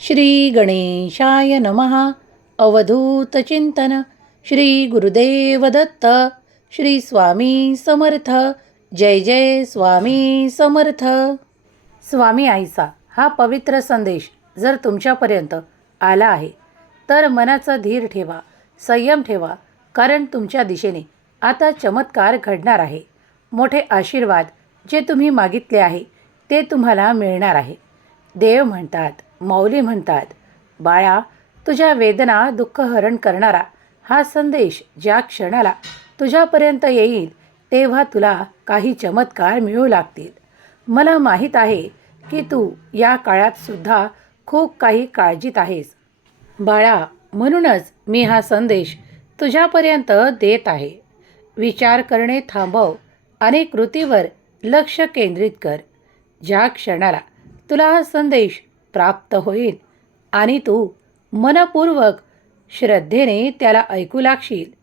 श्री गणेशाय नमः अवधूतचिंतन श्री गुरुदेव दत्त। श्री स्वामी समर्थ। जय जय स्वामी समर्थ। स्वामी आईसा हा पवित्र संदेश जर तुमच्यापर्यंत आला आहे तर मनाचा धीर ठेवा संयम ठेवा कारण तुमच्या दिशेने आता चमत्कार घडणार आहे. मोठे आशीर्वाद जे तुम्ही मागितले आहे ते तुम्हाला मिळणार आहे. देव म्हणतात मौली म्हणतात बाळा तुझ्या वेदना दुःखहरण करणारा हा संदेश ज्या क्षणाला तुझ्यापर्यंत येईल तेव्हा तुला काही चमत्कार मिळू लागतील. मला माहीत आहे की तू या काळात सुद्धा खूप काही काळजीत आहेस. बाळा म्हणूनच मी हा संदेश तुझ्यापर्यंत देत आहे. विचार करणे थांबव आणि कृतीवर लक्ष केंद्रित कर. ज्या क्षणाला तुला हा संदेश प्राप्त होईल. आणि तू मनपूर्वक श्रद्धेने त्याला ऐकू लागशील.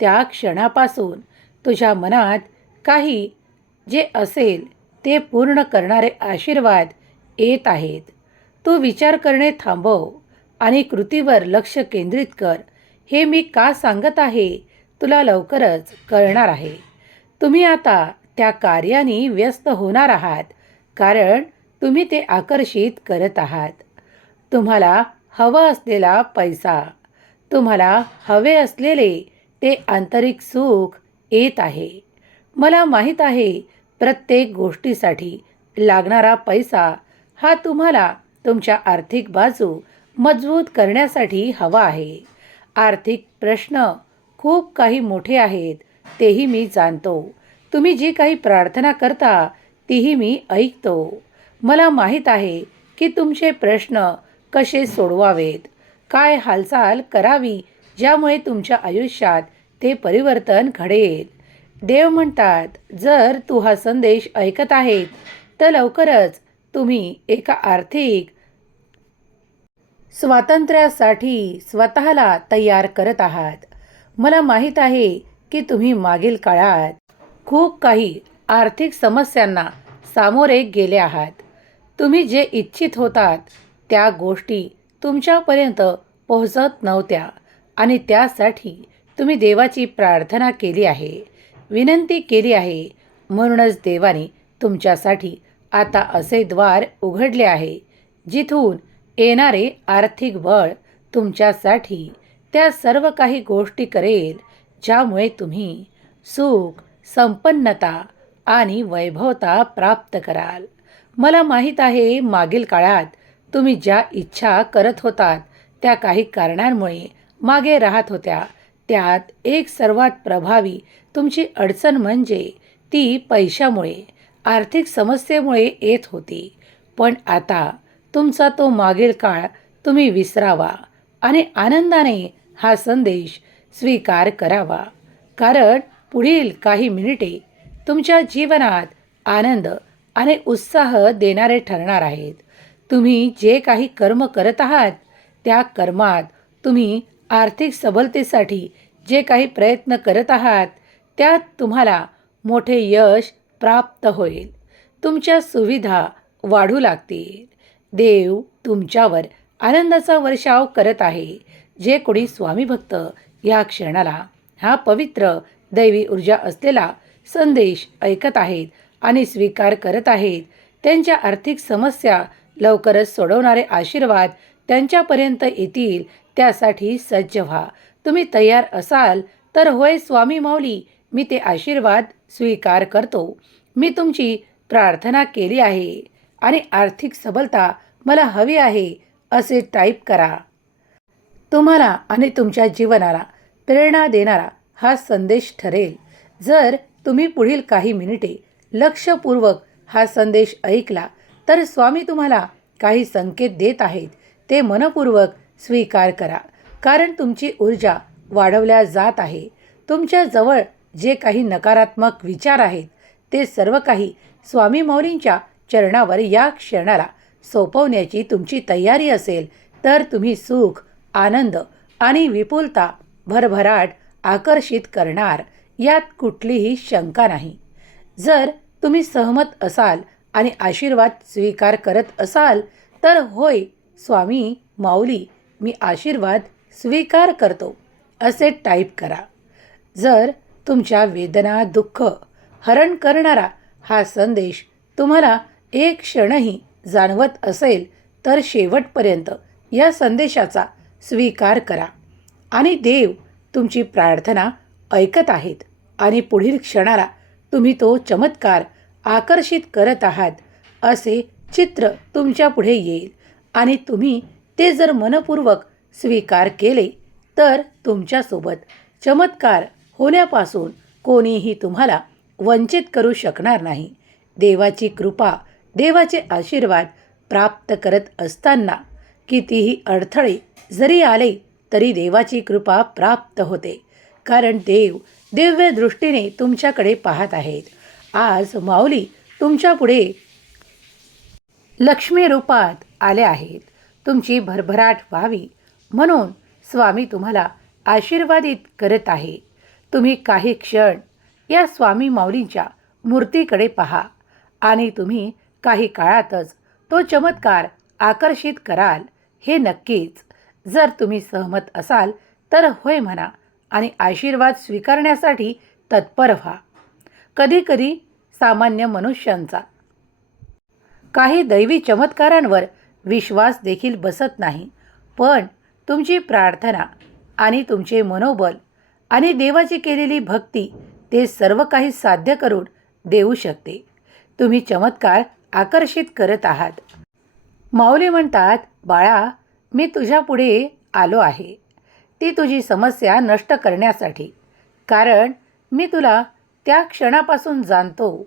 त्या क्षणापासून तुझ्या मनात काही जे असेल ते पूर्ण करणारे आशीर्वाद येत आहेत. तू विचार करणे थांबव आणि कृतीवर लक्ष केंद्रित कर. हे मी का सांगत आहे तुला लवकरच कळणार आहे. तुम्ही आता त्या कार्याने व्यस्त होणार आहात. कारण तुम्ही ते आकर्षित करत आहात. तुम्हाला हवा असलेला पैसा तुम्हाला हवे असलेले ते आंतरिक सुख येत आहे. मला माहीत आहे प्रत्येक गोष्टीसाठी लागणारा पैसा हा तुम्हाला तुमच्या आर्थिक बाजू मजबूत करण्यासाठी हवा आहे. आर्थिक प्रश्न खूप काही मोठे आहेत तेही मी जाणतो. तुम्ही जी काही प्रार्थना करता तीही मी ऐकतो. मला माहीत आहे की तुमचे प्रश्न कसे सोडवावेत? काय हालचाल करावी ज्यामुळे तुमच्या आयुष्यात ते परिवर्तन घडेल? देव म्हणतात जर तू हा संदेश ऐकत आहेत तर लवकरच तुम्ही एका आर्थिक स्वातंत्र्यासाठी स्वतःला तयार करत आहात. मला माहीत आहे की तुम्ही मागील काळात खूप काही आर्थिक समस्यांना सामोरे गेले आहात. तुम्ही जे इच्छित होतात त्या गोष्टी तुमच्यापर्यंत पोहोचत नव्हत्या आणि त्यासाठी तुम्ही देवाची प्रार्थना केली आहे विनंती केली आहे. म्हणूनच देवाने तुमच्यासाठी आता असे द्वार उघडले आहे जिथून येणारे आर्थिक बळ तुमच्यासाठी त्या सर्व काही गोष्टी करेल ज्यामुळे तुम्ही सुख संपन्नता आणि वैभवता प्राप्त कराल. मला माहीत आहे मागील काळात तुम्ही ज्या इच्छा करत होतात त्या काही कारणांमुळे मागे राहत होत्या. त्यात एक सर्वात प्रभावी तुमची अडचण म्हणजे ती पैशामुळे आर्थिक समस्येमुळे येत होती. पण आता तुमचा तो मागील काळ तुम्ही विसरावा आणि आनंदाने हा संदेश स्वीकार करावा. कारण पुढील काही मिनिटे तुमच्या जीवनात आनंद आणि उत्साह देणारे ठरणार आहेत. तुम्ही जे काही कर्म करत आहात त्या कर्मात तुम्ही आर्थिक सबलतेसाठी जे काही प्रयत्न करत आहात त्यात तुम्हाला मोठे यश प्राप्त होईल. तुमच्या सुविधा वाढू लागतील. देव तुमच्यावर आनंदाचा वर्षाव करत आहे. जे कोणी स्वामी भक्त या क्षणाला हा पवित्र दैवी ऊर्जा असलेला संदेश ऐकत आहेत आणि स्वीकार करत आहेत. त्यांच्या आर्थिक समस्या लवकरच सोडवणारे आशीर्वाद त्यांच्यापर्यंत येतील त्यासाठी सज्ज व्हा. तुम्ही तयार असाल तर होय स्वामी माऊली मी ते आशीर्वाद स्वीकार करतो. मी तुमची प्रार्थना केली आहे आणि आर्थिक सबलता मला हवी आहे असे टाईप करा. तुम्हाला आणि तुमच्या जीवनाला प्रेरणा देणारा हा संदेश ठरेल. जर तुम्ही पुढील काही मिनिटे लक्षपूर्वक हा संदेश ऐकला तर स्वामी तुम्हाला काही संकेत देत आहेत ते मनपूर्वक स्वीकार करा. कारण तुमची ऊर्जा वाढवल्या जात आहे. तुमच्याजवळ जे काही नकारात्मक विचार आहेत ते सर्व काही स्वामी मौलींच्या चरणावर या क्षणाला सोपवण्याची तुमची तयारी असेल तर तुम्ही सुख आनंद आणि विपुलता भरभराट आकर्षित करणार यात कुठलीही शंका नाही. जर तुम्ही सहमत असाल आणि आशीर्वाद स्वीकार करत असाल तर होय स्वामी माऊली मी आशीर्वाद स्वीकार करतो असे टाईप करा. जर तुमच्या वेदना दुःख हरण करणारा हा संदेश तुम्हाला एक क्षणही जाणवत असेल तर शेवटपर्यंत या संदेशाचा स्वीकार करा. आणि देव तुमची प्रार्थना ऐकत आहेत आणि पुढील क्षणाला तुम्ही तो चमत्कार आकर्षित करत आहात असे चित्र तुमच्यापुढे येईल. आणि तुम्ही ते जर मनपूर्वक स्वीकार केले तर तुमच्यासोबत चमत्कार होण्यापासून कोणीही तुम्हाला वंचित करू शकणार नाही. देवाची कृपा देवाचे आशीर्वाद प्राप्त करत असताना कितीही अडथळे जरी आले तरी देवाची कृपा प्राप्त होते. कारण देव दिव्य दृष्टीने तुमच्याकडे पाहत आहेत. आज माऊली तुमच्यापुढे लक्ष्मी रूपात आले आहेत. तुमची भरभराट व्हावी म्हणून स्वामी तुम्हाला आशीर्वादित करत आहे. तुम्ही काही क्षण या स्वामी माऊलींच्या मूर्तीकडे पहा आणि तुम्ही काही काळातच तो चमत्कार आकर्षित कराल हे नक्कीच. जर तुम्ही सहमत असाल तर होय म्हणा. आणि आशीर्वाद स्वीकारण्यासाठी तत्पर व्हा. कधीकधी सामान्य मनुष्यांचा. काही दैवी चमत्कारांवर विश्वास देखील बसत नाही. पण तुमची प्रार्थना आणि तुमचे मनोबल आणि देवाची केलेली भक्ती ते सर्व काही साध्य करून देऊ शकते. तुम्ही चमत्कार आकर्षित करत आहात. माऊली म्हणतात बाळा मी तुझ्यापुढे आलो आहे. ती तुझी समस्या नष्ट करण्यासाठी. कारण मी तुला त्या क्षणापासून जाणतो.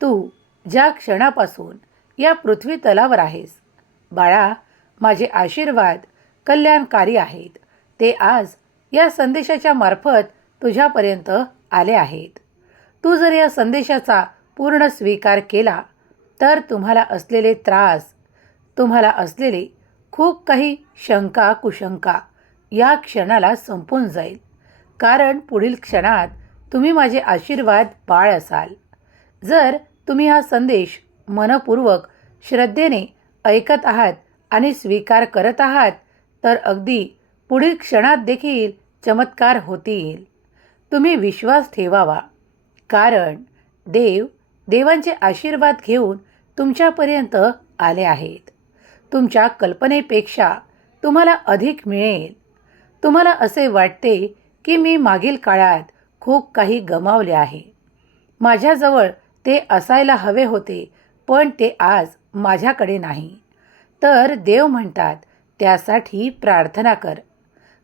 तू ज्या क्षणापासून या पृथ्वी तलावर आहेस. बाळा माझे आशीर्वाद कल्याणकारी आहेत. ते आज या संदेशाच्या मार्फत तुझ्यापर्यंत आले आहेत. तू जर या संदेशाचा पूर्ण स्वीकार केला तर तुम्हाला असलेले त्रास तुम्हाला असलेले खूप काही शंका कुशंका या क्षणाला संपून जाईल. कारण पुढील क्षणात तुम्ही माझे आशीर्वाद बाळ असाल. जर तुम्ही हा संदेश मनपूर्वक श्रद्धेने ऐकत आहात आणि स्वीकार करत आहात तर अगदी पुढील क्षणात देखील चमत्कार होतील तुम्ही विश्वास ठेवावा. कारण देव देवांचे आशीर्वाद घेऊन तुमच्यापर्यंत आले आहेत. तुमच्या कल्पनेपेक्षा तुम्हाला अधिक मिळेल. तुम्हाला असे वाटते की मी मागील काळात खूप काही गमावले आहे. माझ्याजवळ ते असायला हवे होते पण ते आज माझ्याकडे नाही. तर देव म्हणतात त्यासाठी प्रार्थना कर.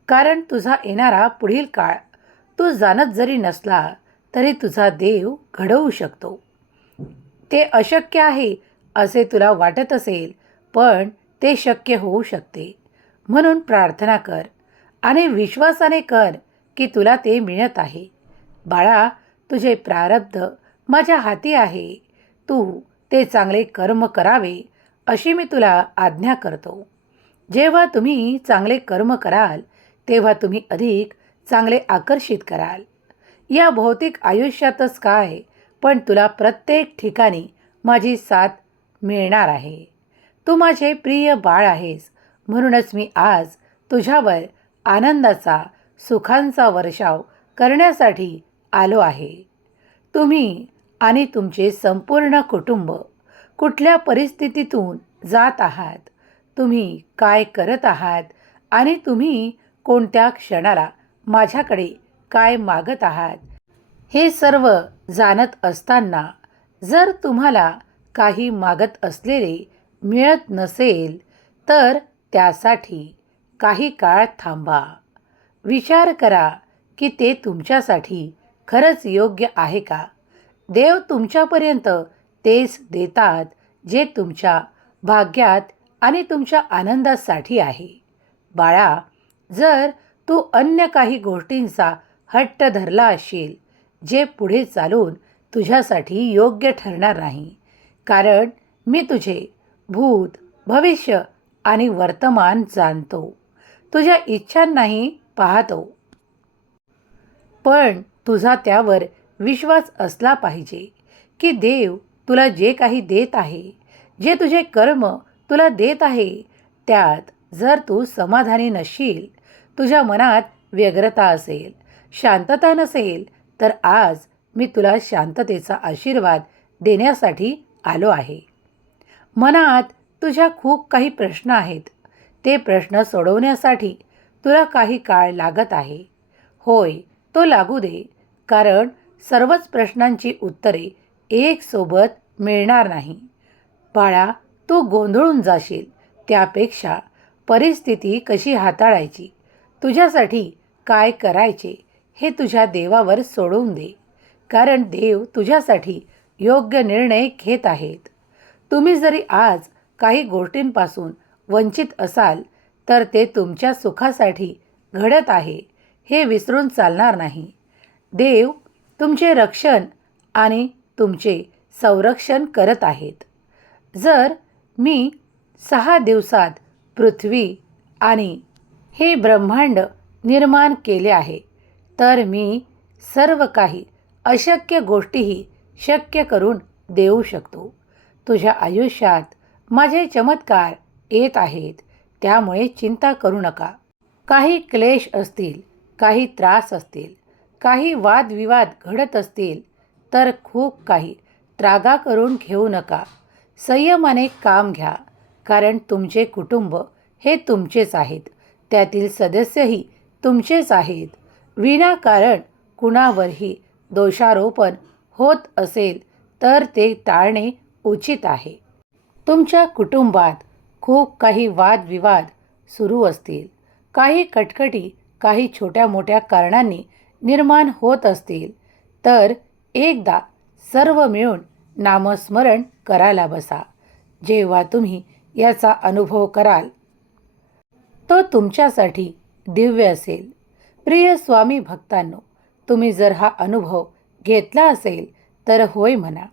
कारण तुझा येणारा पुढील काळ तू जाणत जरी नसला तरी तुझा देव घडवू शकतो. ते अशक्य आहे असे तुला वाटत असेल पण ते शक्य होऊ शकते. म्हणून प्रार्थना कर. आणि विश्वासाने कर की तुला ते मिळत आहे. बाळा तुझे प्रारब्ध माझ्या हाती आहे. तू ते चांगले कर्म करावे अशी मी तुला आज्ञा करतो. जेव्हा तुम्ही चांगले कर्म कराल तेव्हा तुम्ही अधिक चांगले आकर्षित कराल. या भौतिक आयुष्यातच काय पण तुला प्रत्येक ठिकाणी माझी साथ मिळणार आहे. तू माझे प्रिय बाळ आहेस म्हणूनच मी आज तुझ्यावर आनंदाचा सुखांचा वर्षाव करण्यासाठी आलो आहे. तुम्ही आणि तुमचे संपूर्ण कुटुंब कुठल्या परिस्थितीतून जात आहात? तुम्ही काय करत आहात? आणि तुम्ही कोणत्या क्षणाला माझ्याकडे काय मागत आहात? हे सर्व जाणत असताना जर तुम्हाला काही मागत असलेले मिळत नसेल तर त्यासाठी काही काळ थांबा. विचार करा की ते तुमच्यासाठी खरंच योग्य आहे का? देव तुमच्यापर्यंत तेच देतात जे तुमच्या भाग्यात आणि तुमच्या आनंदासाठी आहे. बाळा जर तू अन्य काही गोष्टींचा हट्ट धरला असशील जे पुढे चालून तुझ्यासाठी योग्य ठरणार नाही. कारण मी तुझे भूत भविष्य आणि वर्तमान जाणतो. तुझ्या इच्छांनाही पाहतो. पण तुझा त्यावर विश्वास असला पाहिजे की देव तुला जे काही देत आहे जे तुझे कर्म तुला देत आहे त्यात जर तू समाधानी नसशील तुझ्या मनात व्यग्रता असेल शांतता नसेल तर आज मी तुला शांततेचा आशीर्वाद देण्यासाठी आलो आहे. मनात तुझ्या खूप काही प्रश्न आहेत. ते प्रश्न सोडवण्यासाठी तुला काही काळ लागत आहे. होय तो लागू दे. कारण सर्वच प्रश्नांची उत्तरे एकसोबत मिळणार नाही. बाळा तू गोंधळून जाशील. त्यापेक्षा परिस्थिती कशी हाताळायची? तुझ्यासाठी काय करायचे हे तुझ्या देवावर सोडवून दे. कारण देव तुझ्यासाठी योग्य निर्णय घेत आहेत. तुम्ही जरी आज काही गोष्टींपासून वंचित असाल तर ते तुमच्या सुखासाठी घडत आहे हे विसरून चालणार नाही. देव तुमचे रक्षण आणि तुमचे संरक्षण करत आहेत. जर मी सहा दिवसात पृथ्वी आणि हे ब्रह्मांड निर्माण केले आहे तर मी सर्व काही अशक्य गोष्टीही शक्य करून देऊ शकतो. तुझ्या आयुष्यात माझे चमत्कार येत आहेत. त्यामुळे चिंता करू नका. काही क्लेश असतील काही त्रास असतील काही वादविवाद घडत असतील तर खूप काही त्रागा करून घेऊ नका. संयमाने काम घ्या. कारण तुमचे कुटुंब हे तुमचेच आहेत. त्यातील सदस्यही तुमचेच आहेत. विनाकारण कुणावरही दोषारोपण होत असेल तर ते टाळणे उचित आहे. तुमच्या कुटुंबात खूप काही वादविवाद सुरू असतील. काही कटकटी काही छोट्या मोठ्या कारणांनी निर्माण होत असतील. तर एकदा सर्व मिळून नामस्मरण करायला बसा. जेव्हा तुम्ही याचा अनुभव कराल तो तुमच्यासाठी दिव्य असेल. प्रिय स्वामी भक्तांनो तुम्ही जर हा अनुभव घेतला असेल तर होय म्हणा.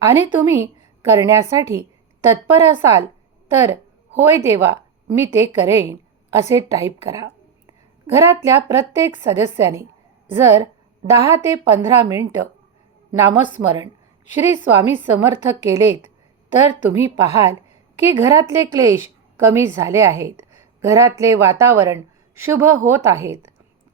आणि तुम्ही करण्यासाठी तत्पर असाल तर होय देवा मी ते करेन असे टाईप करा. घरातल्या प्रत्येक सदस्याने जर दहा ते पंधरा मिनटं नामस्मरण श्री स्वामी समर्थ केलेत तर तुम्ही पाहाल की घरातले क्लेश कमी झाले आहेत. घरातले वातावरण शुभ होत आहेत.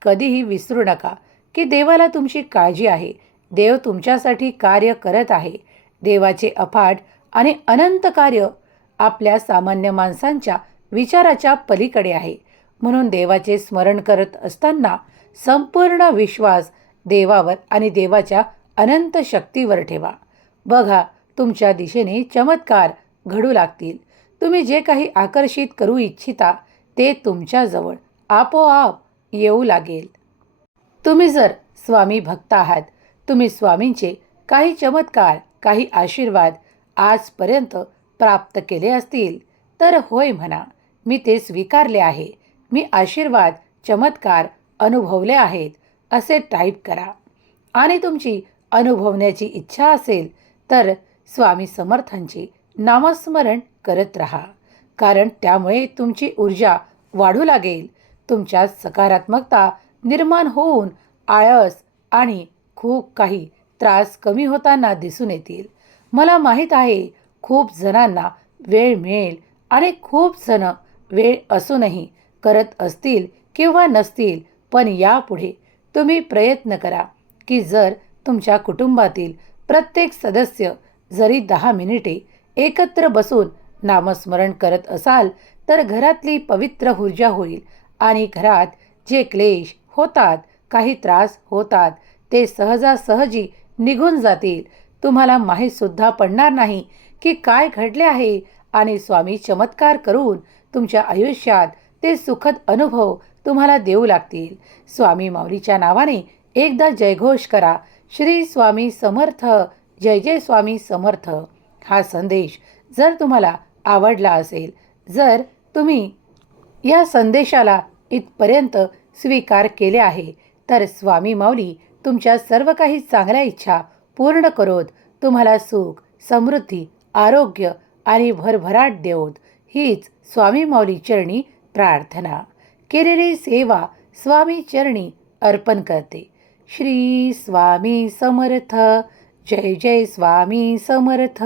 कधीही विसरू नका की देवाला तुमची काळजी आहे. देव तुमच्यासाठी कार्य करत आहे. देवाचे अफाट आणि अनंत कार्य आपल्या सामान्य माणसांच्या विचाराच्या पलीकडे आहे. म्हणून देवाचे स्मरण करत असताना संपूर्ण विश्वास देवावर आणि देवाच्या अनंत शक्तीवर ठेवा. बघा तुमच्या दिशेने चमत्कार घडू लागतील. तुम्ही जे काही आकर्षित करू इच्छिता ते तुमच्याजवळ आपोआप येऊ लागेल. तुम्ही जर स्वामी भक्त आहात तुम्ही स्वामींचे काही चमत्कार काही आशीर्वाद आजपर्यंत प्राप्त केले असतील. तर होय म्हणा मी ते स्वीकारले आहे. मी आशीर्वाद चमत्कार अनुभवले आहेत असे टाईप करा. आणि तुमची अनुभवण्याची इच्छा असेल तर स्वामी समर्थांचे नामस्मरण करत राहा. कारण त्यामुळे तुमची ऊर्जा वाढू लागेल. तुमच्यात सकारात्मकता निर्माण होऊन आळस आणि खूप काही त्रास कमी होताना दिसून येतील. मला माहीत आहे खूप जणांना वेळ मिळेल आणि खूप जण वेळ असूनही करत असतील किंवा नसतील पण यापुढे तुम्ही प्रयत्न करा की जर तुमच्या कुटुंबातील प्रत्येक सदस्य जरी दहा मिनिटे एकत्र बसून नामस्मरण करत असाल तर घरातली पवित्र ऊर्जा होईल आणि घरात जे क्लेश होतात काही त्रास होतात ते सहजासहजी निघून जातील. तुम्हाला माहीतसुद्धा पडणार नाही की काय घडले आहे आणि स्वामी चमत्कार करून तुमच्या आयुष्यात ते सुखद अनुभव तुम्हाला देऊ लागतील. स्वामी माऊलीच्या नावाने एकदा जयघोष करा. श्री स्वामी समर्थ जय जय स्वामी समर्थ. हा संदेश जर तुम्हाला आवडला असेल जर तुम्ही या संदेशाला इथपर्यंत स्वीकार केले आहे तर स्वामी माऊली तुमच्या सर्व काही चांगल्या इच्छा पूर्ण करोत. तुम्हाला सुख समृद्धी आरोग्य आणि भरभराट देवोत हीच स्वामी माऊली चरणी प्रार्थना. केलेली सेवा स्वामी चरणी अर्पण करते. श्री स्वामी समर्थ. जय जय स्वामी समर्थ.